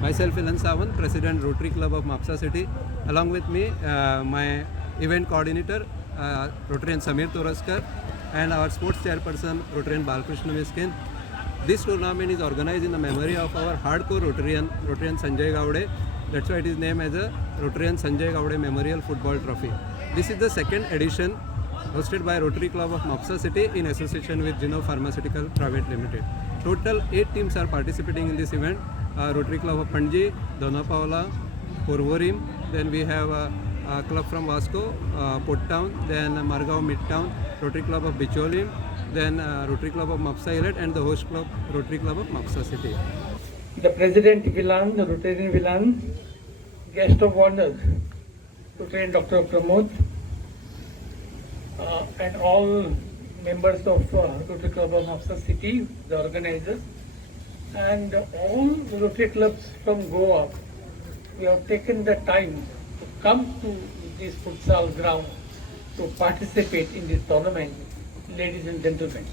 Myself, Ilan Sawan, President Rotary Club of Mapsa City. Along with me, my event coordinator, Rotarian Samir Toraskar, and our sports chairperson, Rotarian Balkrishna Miskin. This tournament is organized in the memory of our hardcore Rotarian Sanjay Gaude. That's why it is named as a Rotarian Sanjay Gaude Memorial Football Trophy. This is the second edition hosted by Rotary Club of Mapsa City in association with Gino Pharmaceutical Private Limited. Total 8 teams are participating in this event. Rotary Club of Panji, Donapaula, Porvorim, then we have a club from Vasco, Port Town, then Margao Midtown, Rotary Club of Bicholim, then Rotary Club of Mapsa Illet, and the host club, Rotary Club of Mapsa City. The President Vilan, the Rotarian Vilan, guest of honor, Rotarian Dr. Pramod, and all members of Rotary Club of Mapsa City, the organizers, and all the Rotary clubs from Goa. We have taken the time to come to this futsal ground to participate in this tournament, ladies and gentlemen.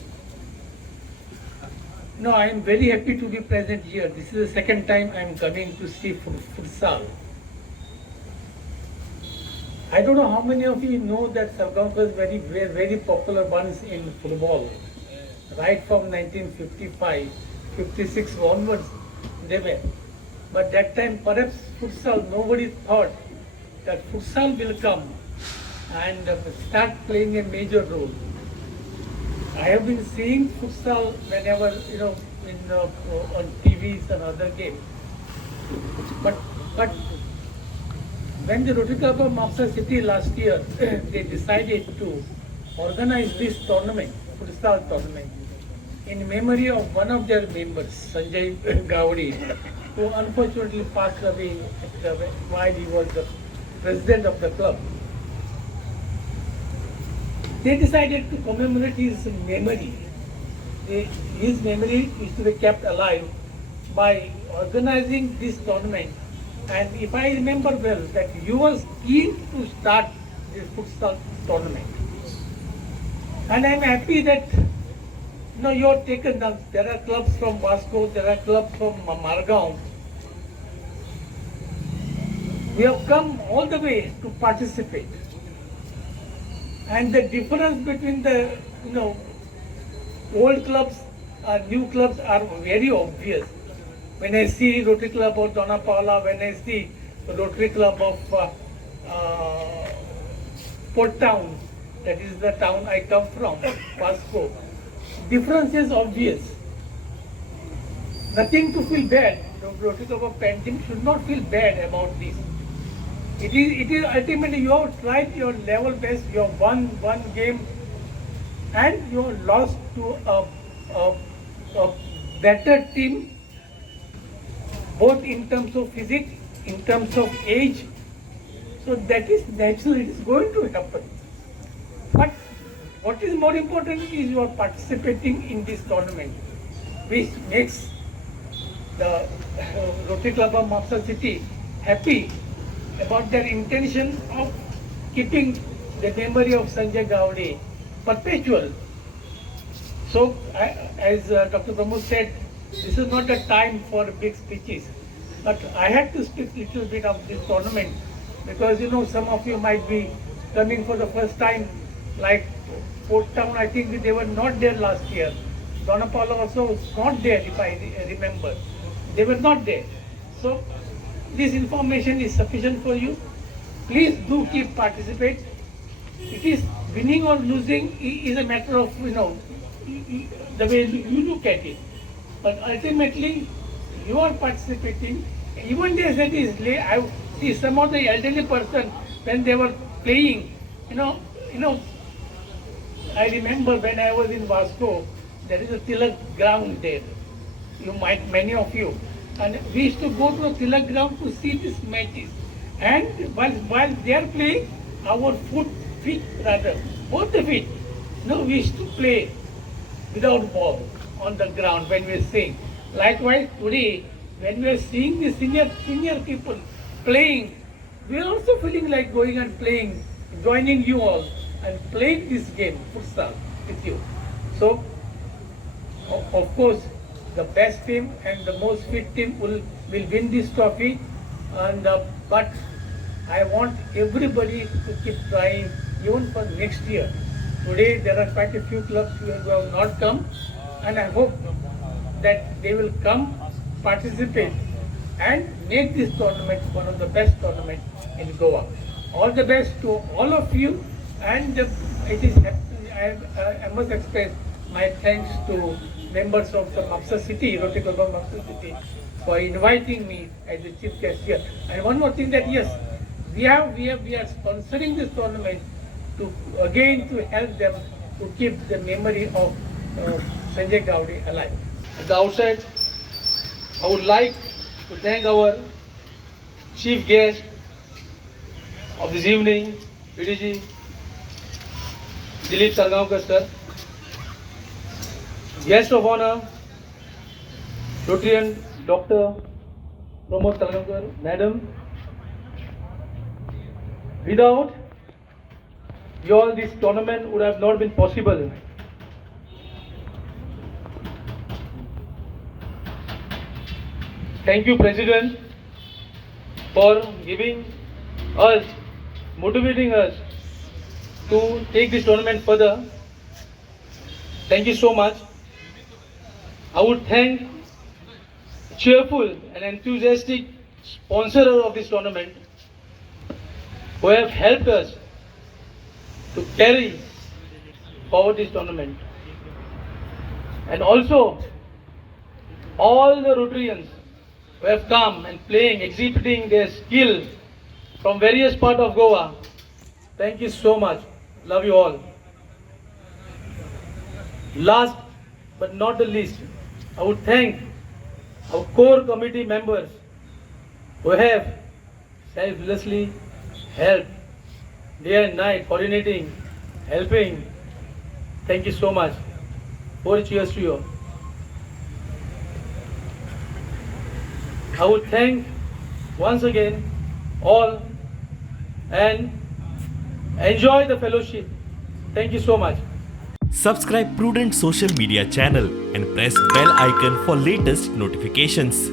No, I am very happy to be present here. This is the second time I am coming to see futsal. I don't know how many of you know that Sargaon was very popular once in football. Right from 1955, 56 onwards, they were. But that time, perhaps futsal, nobody thought that futsal will come and start playing a major role. I have been seeing futsal whenever, on TVs and other games. But when the Rotary Club of Mapsa City last year, they decided to organize this tournament, futsal tournament, in memory of one of their members, Sanjay Gaude, who unfortunately passed away while he was the president of the club. They decided to commemorate his memory. His memory is to be kept alive by organizing this tournament. And if I remember well, that you was keen to start this futsal tournament. And I am happy that you have taken them. There are clubs from Vasco, there are clubs from Margao. We have come all the way to participate. And the difference between the old clubs and new clubs are very obvious. When I see Rotary Club of Dona Paula, when I see Rotary Club of Port Town, that is the town I come from, Vasco, difference is obvious. Nothing to feel bad. The Rotary Club of Panjim should not feel bad about this. It is ultimately you have tried your level best, you have won one game and you have lost to a better team, both in terms of physics, in terms of age. So that is natural, it is going to happen. But what is more important is you are participating in this tournament, which makes the Rotary Club of Mapsa City happy about their intention of keeping the memory of Sanjay Gaude perpetual. So, as Dr. Pramod said, this is not a time for big speeches. But I had to speak a little bit of this tournament because some of you might be coming for the first time, like Port Town. I think they were not there last year. Dona Paula also was not there, if I remember. They were not there. So this information is sufficient for you. Please do keep participate. It is winning or losing is a matter of the way you look at it. But ultimately, you are participating. Even they said I see some of the elderly person when they were playing. I remember when I was in Vasco, there is a Tilak ground there. Many of you. And we used to go to the Tilak ground to see these matches. And while they are playing, our feet, both the feet, we used to play without ball on the ground when we are seeing. Likewise, today, when we are seeing the senior people playing, we are also feeling like going and playing, joining you all and playing this game, futsal, with you. So, of course, the best team and the most fit team will will win this trophy. And but I want everybody to keep trying even for next year. Today there are quite a few clubs who have not come, and I hope that they will come, participate, and make this tournament one of the best tournaments in Goa. All the best to all of you, and it is I must express my thanks to members of the Mapsa City, Rotary Club of Mapsa City, for inviting me as the chief guest here. And one more thing, that yes, we are sponsoring this tournament to help them to keep the memory of Sanjay Gaude alive. At the outset, I would like to thank our chief guest of this evening, PDG Dilip Sargaonkar sir. Guest of honor, Rotarian Dr. Pramod Sargaonkar, Madam. Without you all, this tournament would have not been possible. Thank you, President, for giving us, motivating us to take this tournament further. Thank you so much. I would thank cheerful and enthusiastic sponsor of this tournament who have helped us to carry forward this tournament. And also all the Rotarians who have come and playing, exhibiting their skill from various parts of Goa. Thank you so much. Love you all. Last but not the least, I would thank our core committee members who have selflessly helped day and night, coordinating, helping. Thank you so much. 4 cheers to you. I would thank once again all and enjoy the fellowship. Thank you so much. Subscribe Prudent social media channel and press bell icon for latest notifications.